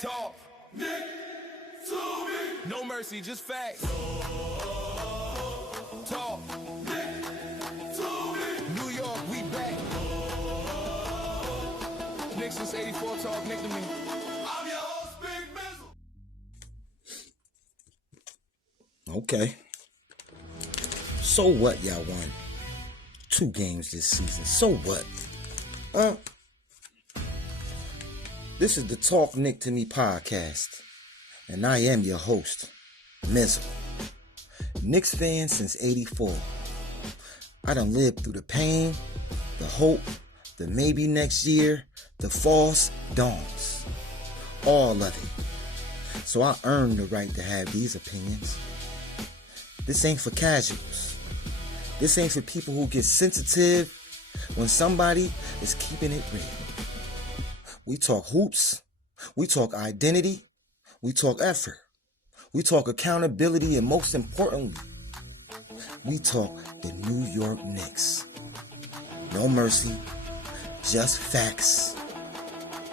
Talk Knick To Me. No mercy, just facts. Talk Knick To Me. New York, we back. Knicks since 84, Talk Knick To Me. I'm your host, Big Mizal. Okay. So what, y'all won 2 games this season. So what? This is the Talk Knick To Me podcast, and I am your host, Mizal. Knicks fan since 84. I done lived through the pain, the hope, the maybe next year, the false dawns. All of it. So I earned the right to have these opinions. This ain't for casuals. This ain't for people who get sensitive when somebody is keeping it real. We talk hoops. We talk identity. We talk effort. We talk accountability. And most importantly, we talk the New York Knicks. No mercy. Just facts.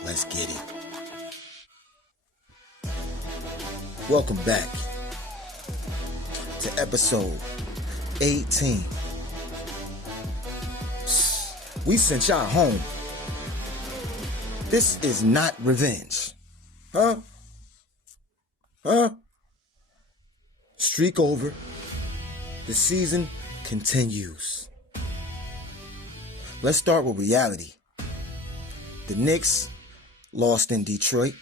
Let's get it. Welcome back to episode 18. We sent y'all home. This is not revenge. Huh? Streak over. The season continues. Let's start with reality. The Knicks lost in Detroit.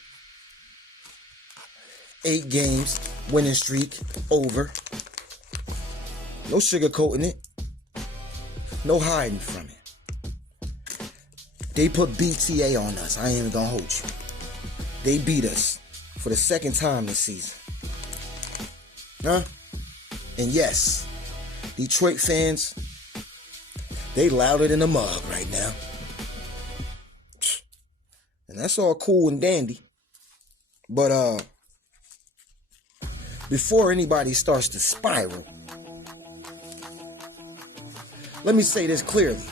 8 games, winning streak over. No sugarcoating it. No hiding from it. They put BTA on us. I ain't even gonna hold you. They beat us for the second time this season. And yes, Detroit fans, they louder than a mug right now. And that's all cool and dandy. But before anybody starts to spiral, let me say this clearly.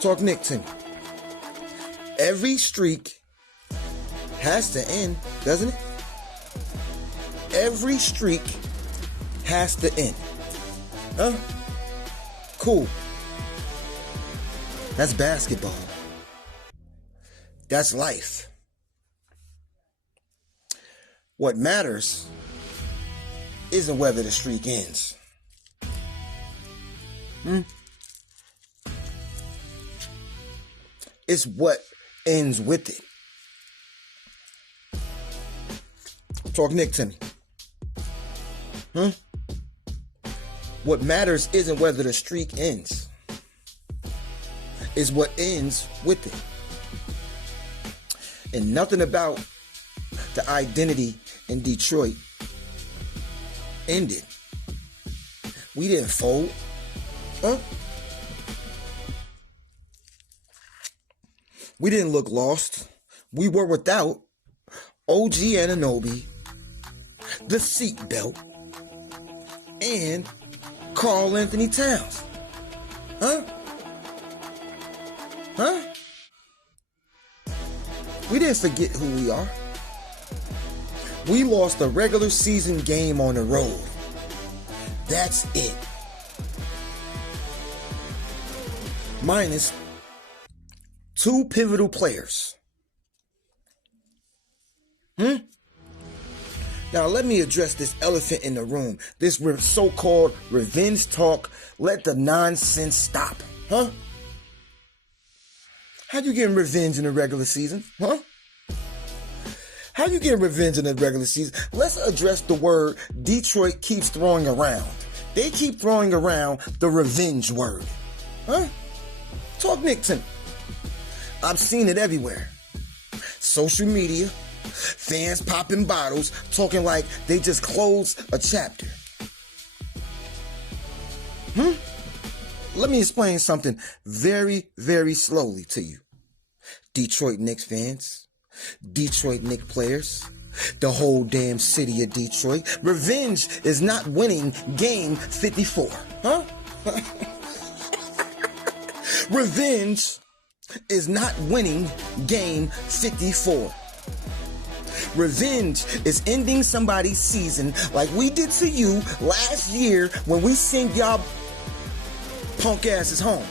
Talk Knick To Me. Every streak has to end, doesn't it? Every streak has to end. Cool. That's basketball. That's life. What matters isn't whether the streak ends. It's what ends with it. Talk Knick To Me. What matters isn't whether the streak ends. It's what ends with it. And nothing about the identity in Detroit ended. We didn't fold. We didn't look lost. We were without OG Anunoby, the seatbelt, and Karl Anthony Towns. We didn't forget who we are. We lost a regular season game on the road. That's it. Minus 2 pivotal players. Now let me address this elephant in the room. This so-called revenge talk. Let the nonsense stop. How you getting revenge in the regular season? How you getting revenge in the regular season? Let's address the word Detroit keeps throwing around. They keep throwing around the revenge word. Talk Knick To Me. I've seen it everywhere. Social media, fans popping bottles, talking like they just closed a chapter. Let me explain something very, very slowly to you. Detroit Knicks fans, Detroit Knicks players, the whole damn city of Detroit. Revenge is not winning game 54. Revenge is not winning game 54. Revenge is ending somebody's season like we did to you last year when we sent y'all punk asses home.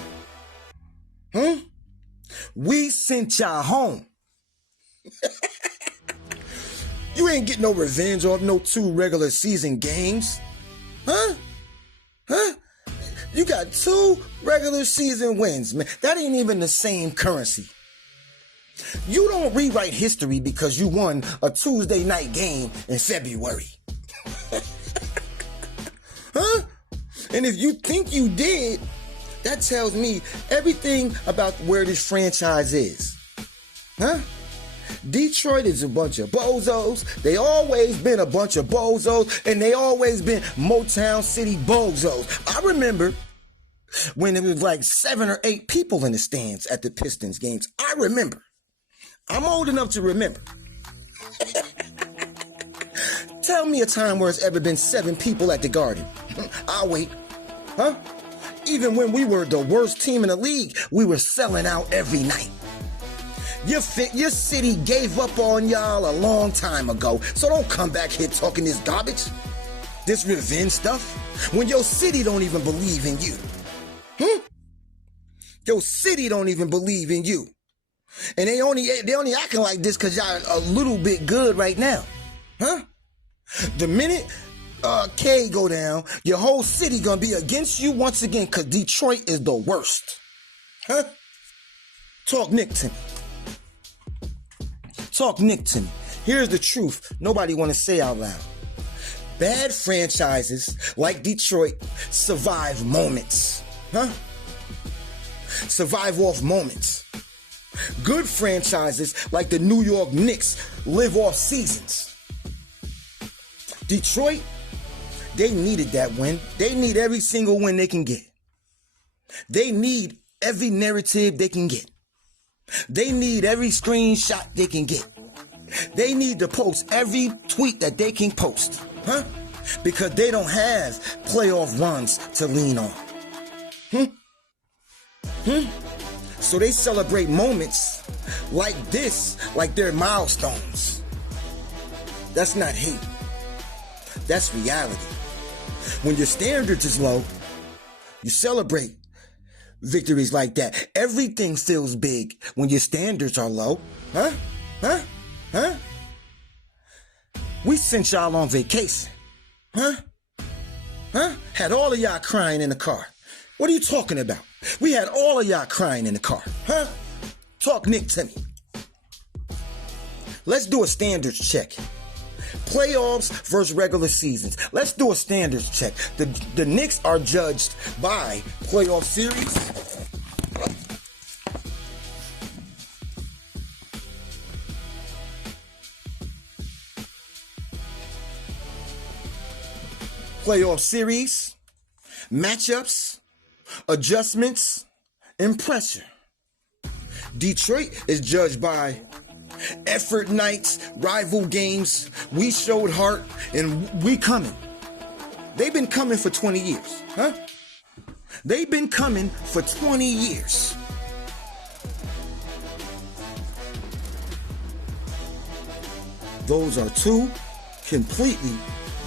We sent y'all home. You ain't getting no revenge off no 2 regular season games. Huh? You got 2 regular season wins, man. That ain't even the same currency. You don't rewrite history because you won a Tuesday night game in February. Huh? And if you think you did, that tells me everything about where this franchise is. Huh? Detroit is a bunch of bozos. They always been a bunch of bozos, and they always been Motown City bozos. I remember when it was like 7 or 8 people in the stands at the Pistons games. I remember. I'm old enough to remember. Tell me a time where it's ever been 7 people at the Garden. I'll wait. Huh? Even when we were the worst team in the league, we were selling out every night. Your city gave up on y'all a long time ago, so don't come back here talking this garbage, this revenge stuff, when your city don't even believe in you. Your city don't even believe in you. And they only acting like this because y'all a little bit good right now. Huh? The minute K go down, your whole city gonna be against you once again because Detroit is the worst. Huh? Talk Knick to me. Talk Knick to me. Here's the truth nobody want to say out loud. Bad franchises like Detroit survive moments. Huh? Survive off moments. Good franchises like the New York Knicks live off seasons. Detroit, they needed that win. They need every single win they can get. They need every narrative they can get. They need every screenshot they can get. They need to post every tweet that they can post. Huh? Because they don't have playoff runs to lean on. So they celebrate moments like this, like they're milestones. That's not hate. That's reality. When your standards is low, you celebrate victories like that. Everything feels big when your standards are low. Huh? We sent y'all on vacation. Huh? Had all of y'all crying in the car. What are you talking about? We had all of y'all crying in the car. Huh? Talk Knick to me. Let's do a standards check. Playoffs versus regular seasons. Let's do a standards check. The Knicks are judged by playoff series. Playoff series, matchups, adjustments, and pressure. Detroit is judged by effort nights, rival games, we showed heart, and we coming. They've been coming for 20 years, huh? They've been coming for 20 years. Those are 2 completely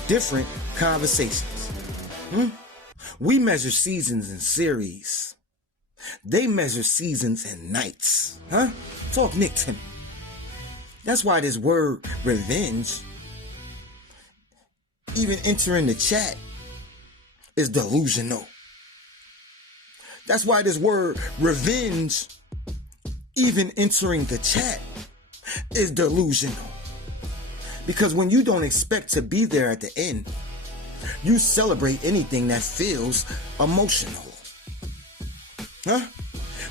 different conversations. We measure seasons and series. They measure seasons and nights, huh? Talk Knick to me. That's why this word revenge, even entering the chat, is delusional. That's why this word revenge, even entering the chat, is delusional. Because when you don't expect to be there at the end, you celebrate anything that feels emotional. Huh?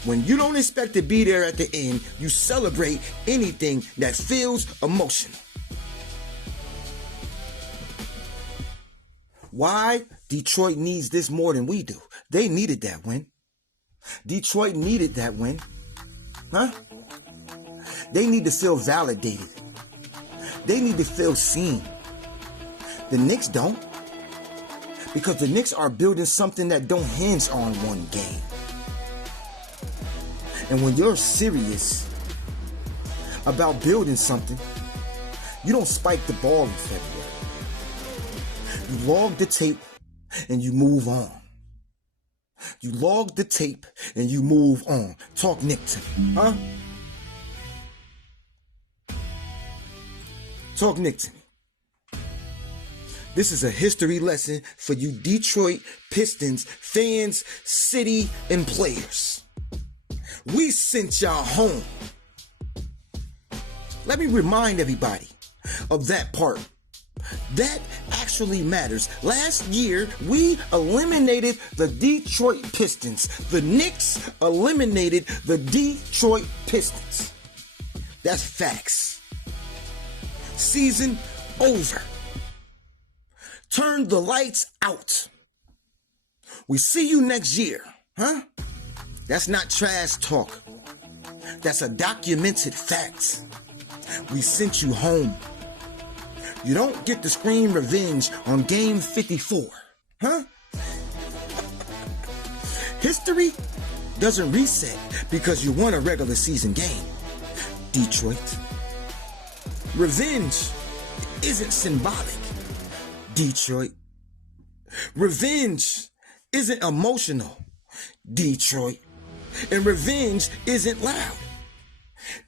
When you don't expect to be there at the end, you celebrate anything that feels emotional. Why? Detroit needs this more than we do. They needed that win. Detroit needed that win. Huh? They need to feel validated. They need to feel seen. The Knicks don't. Because the Knicks are building something that don't hinge on one game. And when you're serious about building something, You don't spike the ball in February. You log the tape and you move on. You log the tape and you move on. Talk Knick to me, huh? Talk Knick to me. This is a history lesson for you Detroit Pistons fans, city, and players. We sent y'all home. Let me remind everybody of that part. That actually matters. Last year, we eliminated the Detroit Pistons. The Knicks eliminated the Detroit Pistons. That's facts. Season over. Turn the lights out. We see you next year, huh? That's not trash talk. That's a documented fact. We sent you home. You don't get to scream revenge on game 54, huh? History doesn't reset because you won a regular season game, Detroit. Revenge isn't symbolic, Detroit. Revenge isn't emotional, Detroit. And revenge isn't loud,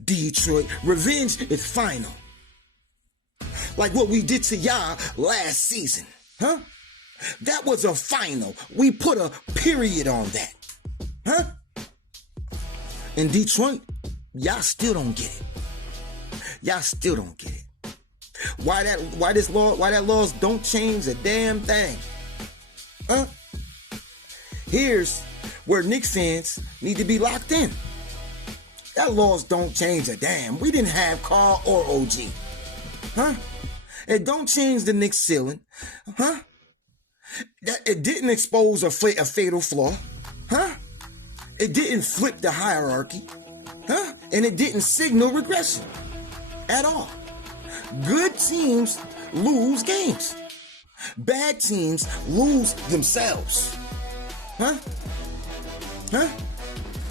Detroit. Revenge is final. Like what we did to y'all last season, huh? That was a final. We put a period on that, huh? In Detroit, y'all still don't get it. Y'all still don't get it. Why that laws don't change a damn thing, huh? Here's where Knicks fans need to be locked in. That laws don't change a damn. We didn't have Carl or OG, huh? It don't change the Knicks ceiling, huh? It didn't expose a fatal flaw, huh? It didn't flip the hierarchy, huh? And it didn't signal regression at all. Good teams lose games. Bad teams lose themselves, huh? Huh?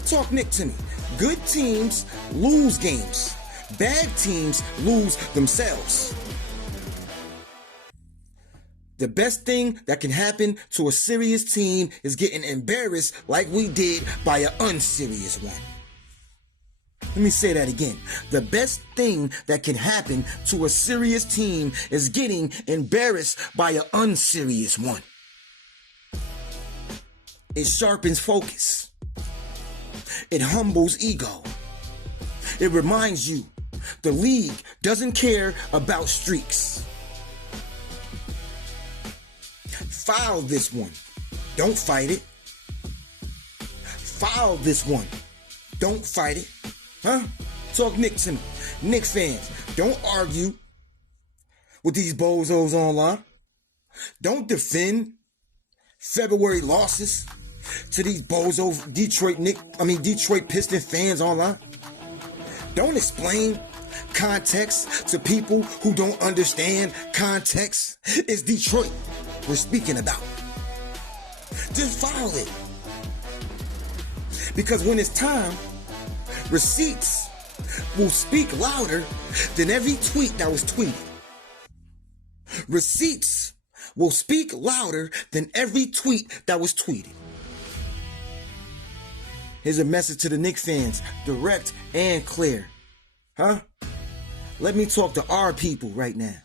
Talk Knick to me. Good teams lose games. Bad teams lose themselves. The best thing that can happen to a serious team is getting embarrassed like we did by an unserious one. Let me say that again. The best thing that can happen to a serious team is getting embarrassed by an unserious one. It sharpens focus. It humbles ego. It reminds you the league doesn't care about streaks. Foul this one. Don't fight it. Foul this one. Don't fight it. Huh? Talk Knick to me. Knicks fans, don't argue with these bozos online. Don't defend February losses to these bozo Detroit Pistons fans online. Don't explain context to people who don't understand context. It's Detroit we're speaking about. Just follow it. Because when it's time, receipts will speak louder than every tweet that was tweeted. Receipts will speak louder than every tweet that was tweeted. Here's a message to the Knicks fans, direct and clear. Huh? Let me talk to our people right now.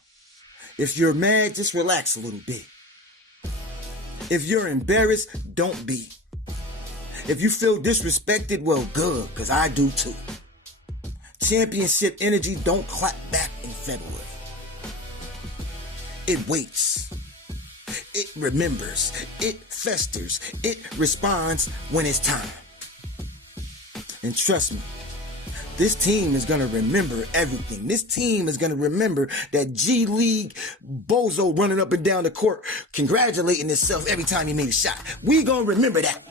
If you're mad, just relax a little bit. If you're embarrassed, don't be. If you feel disrespected, well, good, because I do too. Championship energy don't clap back in February. It waits. It remembers. It festers. It responds when it's time. And trust me, this team is going to remember everything. This team is going to remember that G League bozo running up and down the court, congratulating himself every time he made a shot. We going to remember that.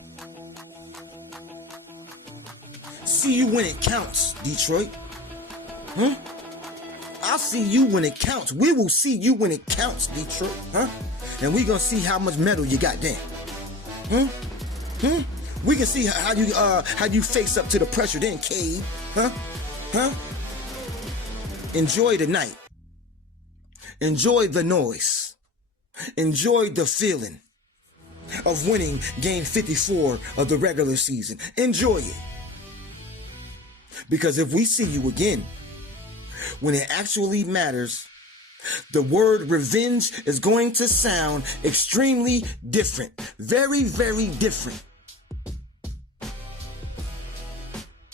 See you when it counts, Detroit. Huh? I'll see you when it counts. We will see you when it counts, Detroit. Huh? And we going to see how much metal you got then. Huh? Huh? We can see how you face up to the pressure, then cave. Huh? Huh? Enjoy the night. Enjoy the noise. Enjoy the feeling of winning game 54 of the regular season. Enjoy it. Because if we see you again, when it actually matters, the word revenge is going to sound extremely different. Very, very different.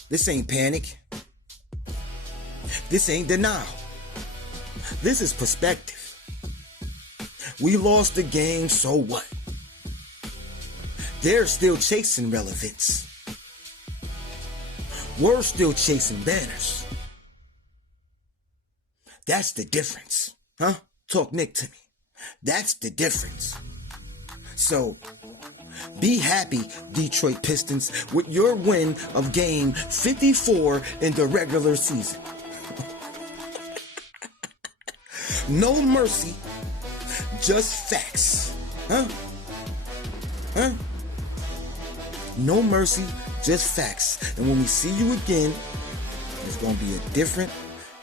This ain't panic. This ain't denial. This is perspective. We lost the game, so what? They're still chasing relevance. We're still chasing banners. That's the difference. Huh? Talk Knick to me. That's the difference. So, be happy, Detroit Pistons, with your win of game 54 in the regular season. No mercy, just facts. Huh? Huh? No mercy, just facts. And when we see you again, it's going to be a different,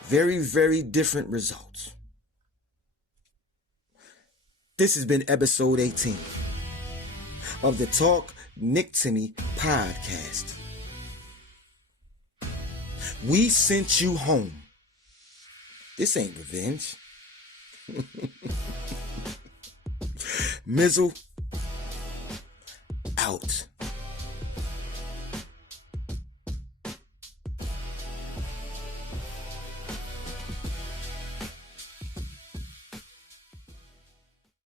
very, very different result. This has been episode 18 of the Talk Knick To Me podcast. We sent you home. This ain't revenge. Mizal out.